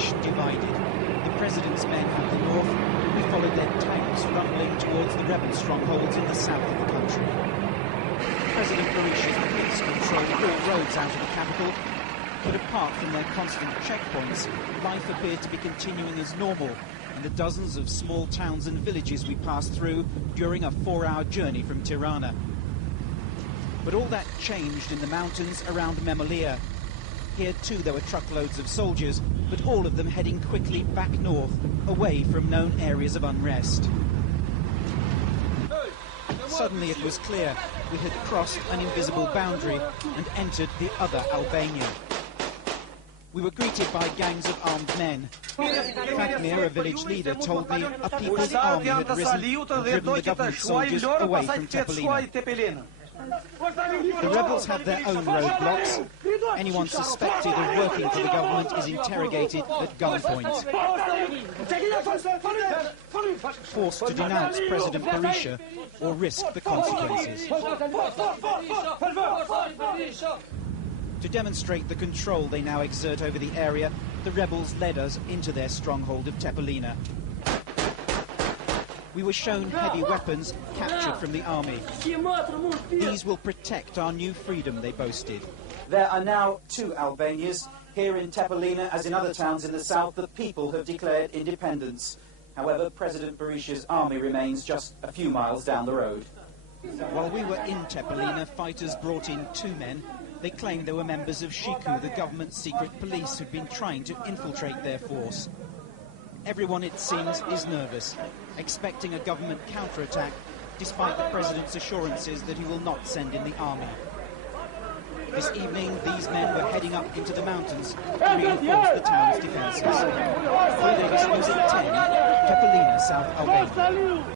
nation divided. The president's men at the north, we followed their tanks rumbling towards the rebel strongholds in the south of the country. President Berisha's police controlled all roads out of the capital, but apart from their constant checkpoints, life appeared to be continuing as normal in the dozens of small towns and villages we passed through during a 4-hour journey from Tirana. But all that changed in the mountains around Memolia. Here too there were truckloads of soldiers, but all of them heading quickly back north, away from known areas of unrest. Suddenly it was clear we had crossed an invisible boundary and entered the other Albania. We were greeted by gangs of armed men. Fatmir, a village leader, told me a people's army had risen and driven the government soldiers away from Tepelina. The rebels have their own roadblocks. Anyone suspected of working for the government is interrogated at gunpoint. Forced to denounce President Berisha or risk the consequences. To demonstrate the control they now exert over the area, the rebels led us into their stronghold of Tepelina. We were shown heavy weapons captured from the army. These will protect our new freedom, they boasted. There are now 2 Albanias. Here in Tepelina, as in other towns in the south, the people have declared independence. However, President Berisha's army remains just a few miles down the road. While we were in Tepelina, fighters brought in 2 men. They claimed they were members of Shiku, the government's secret police who'd been trying to infiltrate their force. Everyone, it seems, is nervous, expecting a government counterattack, despite the president's assurances that he will not send in the army. This evening, these men were heading up into the mountains to reinforce the town's defences. All Davis News at 10, Tepelina, South Albania.